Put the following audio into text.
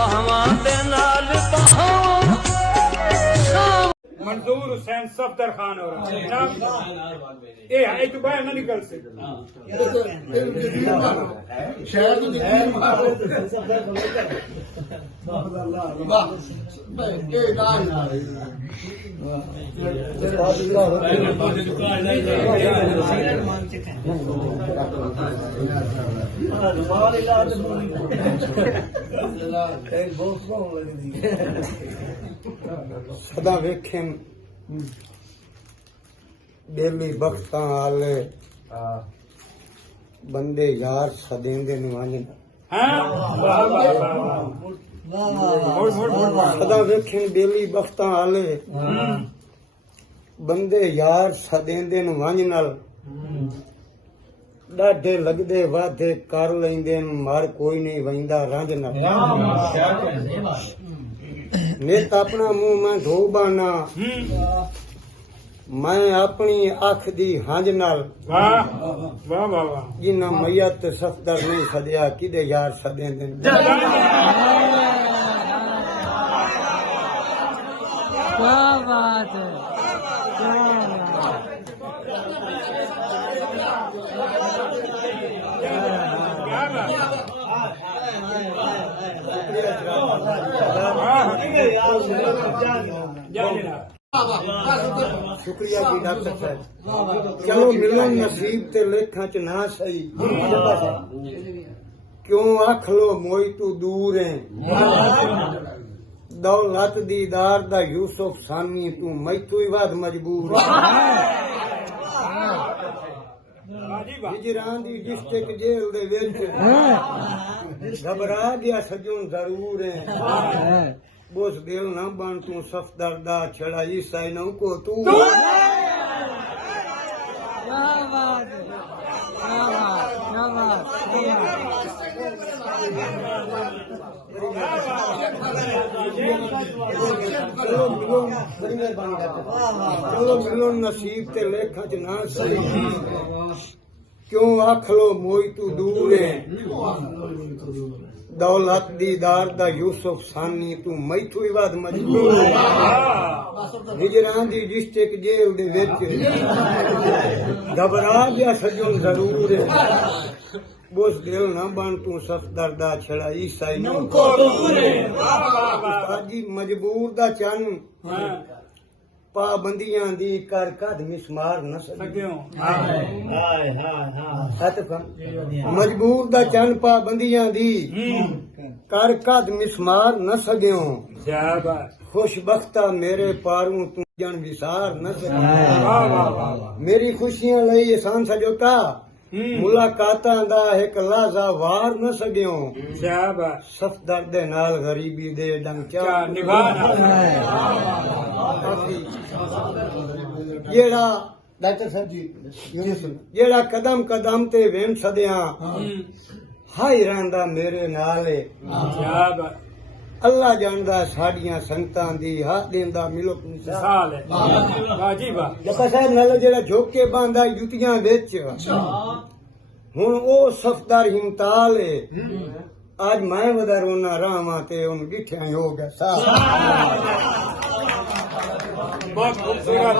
ਬਾਹਾਂ ਦੇ ਨਾਲ ਬਾਹਾਂ मंजूर हुसैन सफदर खान हो रहा है जनाब। ये तो बाहर ना निकल से सदा वेखें बेली बख्तां आले बंदे यार सदेंदे निवाने सदा वेखें बेली बख्तां आले बंदे यार सदेंदे निवाने नाल डाढे लगदे वादे कर लैंदे मर कोई नहीं वहिंदा रंज नाल नित अपना मुंह मैं धो बाना मैं अपनी अख दी हंज नाल जिन्ना मैयत सफदर नहीं सदिया किदे यार सदेंदे क्या बात है शुक्रिया जी डॉक्टर साहब चलो मिलो नसीब ते लेखा च ना सही क्यों आख लो मोई तू दूर है दौलत दीदार दा यूसुफ सानी तू मैथू ही वाद मजबूर हिजरां दी डिस्ट्रिक्ट जेल दे विच घबरा गया सजून जरूर है बोस दिल ना बन तू सफदर दा छड़ा ईसाई न को तू चलो मिलो नसीब ते लेखा च ना सही क्यों आख लो मोई तू दूर है दौलत दीदार दा यूसुफ सानी तू मैथू ही वाद मजबूर हिजरां दी डिस्ट्रिक्ट जेल दे विच घबरा गया सजन जरूर है बोस दिल ना बन तू सफदर दा छड़ा ईसाई न को जी मजबूर दा चन पाबंदियां दी कर कद मिसमार न सकियो मजबूर दा चन पाबंदियां दी कर कद मिसमार न सकियो खुशबख्ता मेरे पारू तू जन विसार न सकियो मेरी खुशियां लई एहसान सजोता मुलाकातां दा एक लाजा वार न सकियो सफदर दे नाल गरीबी दे डंग चा निभाना जेड़ा डॉक्टर साहब जी जेड़ा कदम कदम ते वेम सदिया हाई रंदा मेरे नाल अल्लाह जानदा साडियां संगतां दी हाथ देंदा मिलो मिसाल है वाह जी वाह डॉक्टर साहब नाल जेड़ा झोके बांदा जुतियां विच हुन ओ सफदर हिमताल है आज मैं वदा रोना रामा ते उन डिठिया हो गया बहुत खूबसूरत